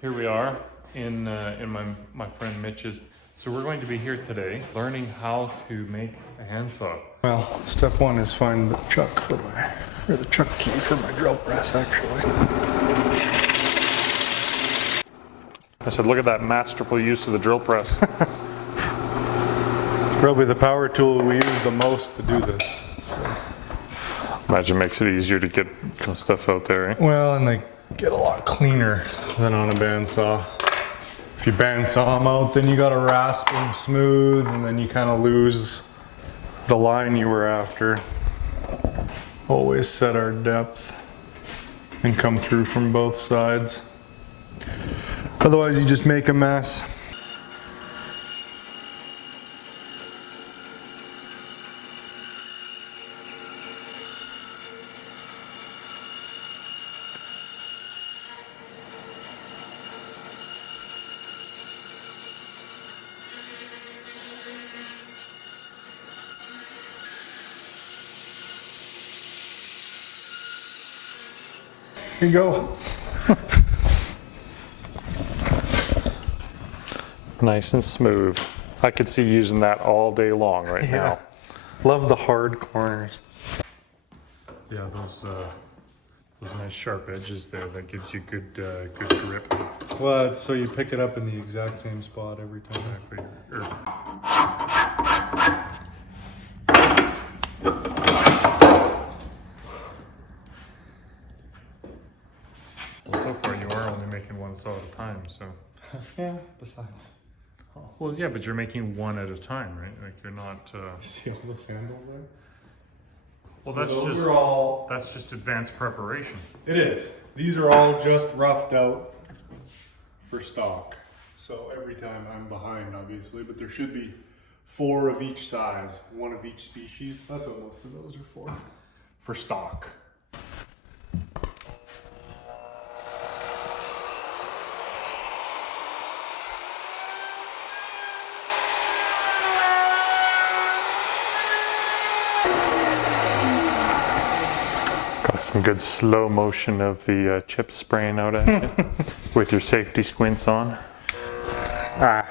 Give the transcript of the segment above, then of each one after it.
Here we are in my friend Mitch's. So we're going to be here today learning how to make a handsaw. Well, step one is find the chuck or the chuck key for my drill press, actually. I said, look at that masterful use of the drill press. It's probably the power tool we use the most to do this. So. Imagine it makes it easier to get stuff out there, eh? Well, and they get a lot cleaner than on a bandsaw. If you bandsaw them out, then you gotta rasp them smooth, and then you kind of lose the line you were after. Always set our depth and come through from both sides. Otherwise, you just make a mess. Here you go. Nice and smooth. I could see using that all day long right now. Love the hard corners. Yeah, those nice sharp edges there. That gives you good grip. Well, it's so you pick it up in the exact same spot every time. Well, so far you are only making one saw at a time, so. Yeah, besides. Well, yeah, but you're making one at a time, right? Like you're not. See all those handles there? Well, So that's just advanced preparation. It is. These are all just roughed out for stock. So every time I'm behind, obviously, but there should be 4 of each size, 1 of each species. That's what most of those are for stock. Got some good slow motion of the chip spraying out at you with your safety squints on. Ah.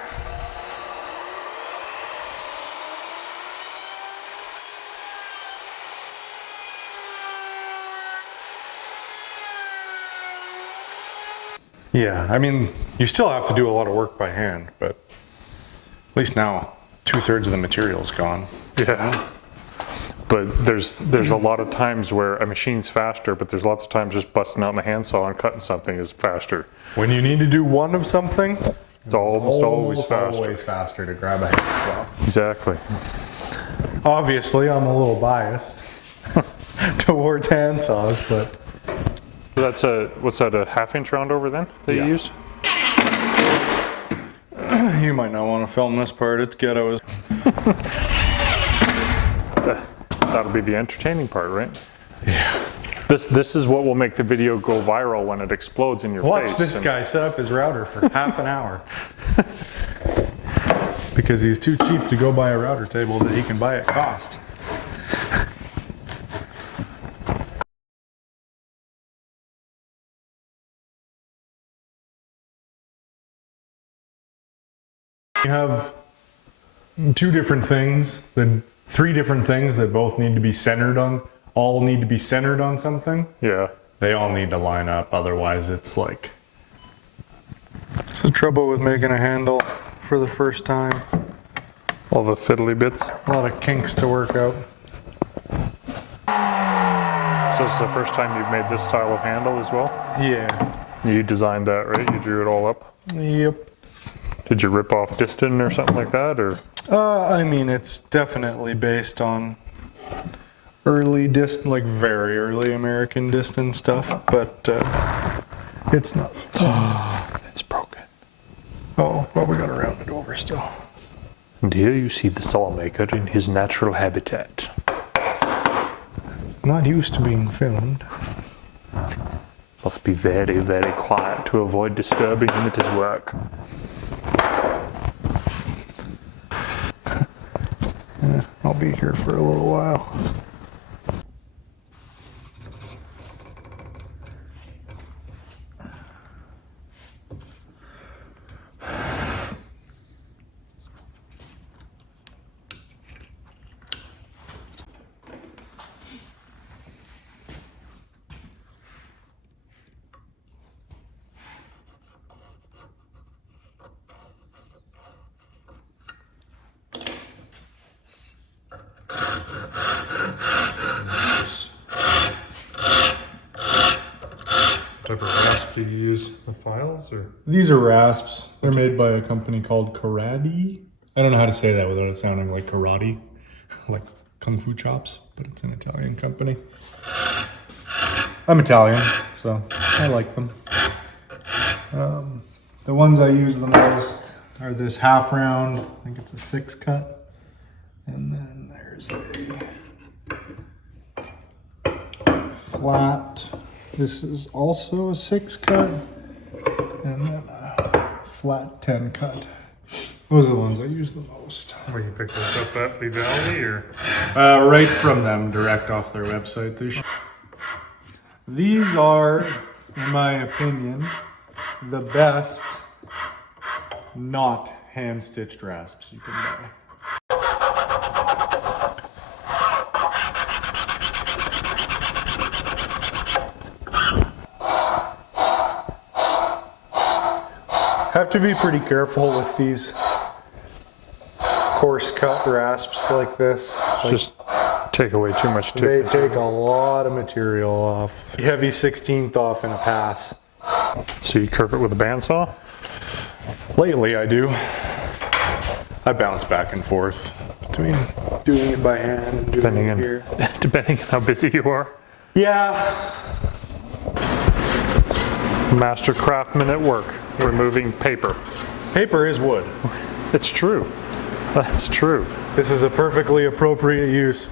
Yeah, I mean, you still have to do a lot of work by hand, but at least now 2/3 of the material's gone. Yeah. But there's a lot of times where a machine's faster, but there's lots of times just busting out in the handsaw and cutting something is faster. When you need to do one of something, it's almost always faster. Always faster to grab a handsaw. Exactly. Obviously, I'm a little biased towards handsaws, but That's what's that, a 1/2 inch round over then that you used? You might not want to film this part. It's ghetto. That'll be the entertaining part, right? Yeah. This is what will make the video go viral when it explodes in your face. Watch this guy set up his router for half an hour. Because he's too cheap to go buy a router table that he can buy at cost. You have 2 different things, then 3 different things that both need to be centered on, all need to be centered on something. Yeah. They all need to line up, otherwise it's like, it's the trouble with making a handle for the first time. All the fiddly bits. A lot of kinks to work out. So this is the first time you've made this style of handle as well? Yeah. You designed that, right? You drew it all up? Yep. Did you rip off Diston or something like that, or? I mean, it's definitely based on early Diston, like very early American Diston stuff, but it's not. It's broken. Oh, well, we gotta round it over still. And here you see the saw maker in his natural habitat. Not used to being filmed. Must be very, very quiet to avoid disturbing him at his work. I'll be here for a little while. type of rasp do you use? The files or? These are rasps. They're made by a company called Karate. I don't know how to say that without it sounding like karate, like kung fu chops, but it's an Italian company. I'm Italian, so I like them. The ones I use the most are this half round. I think it's a 6 cut. And then there's a flat. This is also a 6 cut. And then a flat 10 cut. Those are the ones I use the most. Where you pick those up at Lee Valley or? Right from them, direct off their website. These are, in my opinion, the best not hand-stitched rasps you can buy. Have to be pretty careful with these coarse cut rasps like this. Just take away too much too. They take a lot of material off. Heavy 16th off in a pass. So you curve it with a bandsaw? Lately I do. I bounce back and forth between doing it by hand and doing it here. Depending on how busy you are. Yeah. Master craftsman at work, removing paper. Paper is wood. It's true. That's true. This is a perfectly appropriate use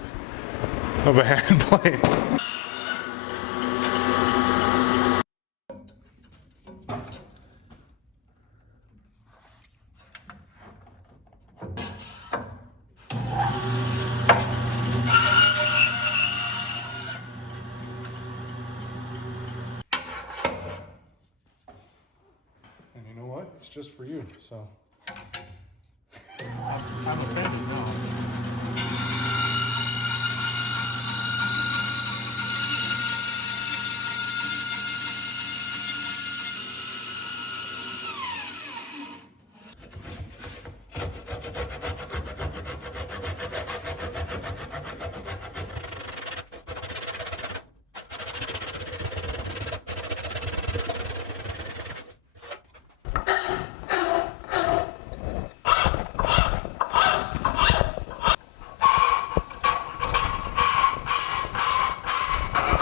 of a hand plane. And you know what? It's just for you, so. I'm offended now.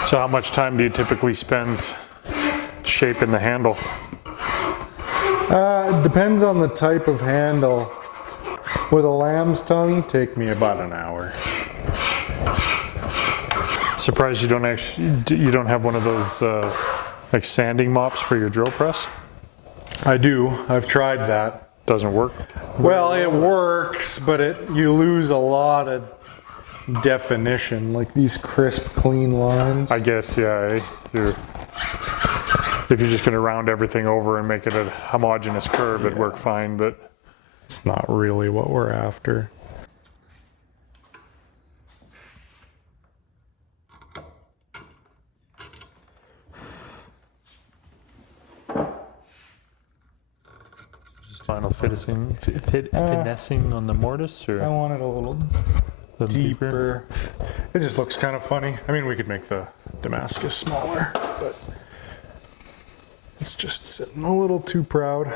So how much time do you typically spend shaping the handle? It depends on the type of handle. With a lamb's tongue, take me about an hour. Surprised you don't have one of those like sanding mops for your drill press? I do. I've tried that. Doesn't work? Well, it works, but you lose a lot of definition, like these crisp, clean lines. I guess, yeah. If you're just going to round everything over and make it a homogeneous curve, it'd work fine, but it's not really what we're after. just final finessing on the mortise, or I want it a little deeper. It just looks kind of funny. I mean, we could make the damascus smaller, but it's just sitting a little too proud.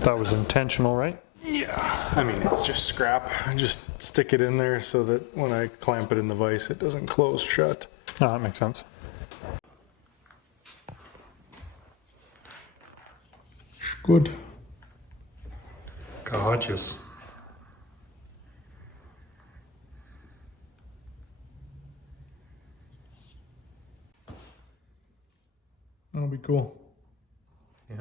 That was intentional, right? Yeah, I mean, it's just scrap. I just stick it in there so that when I clamp it in the vise, it doesn't close shut. Oh, that makes sense. Good. Gorgeous. That'll be cool. Yeah.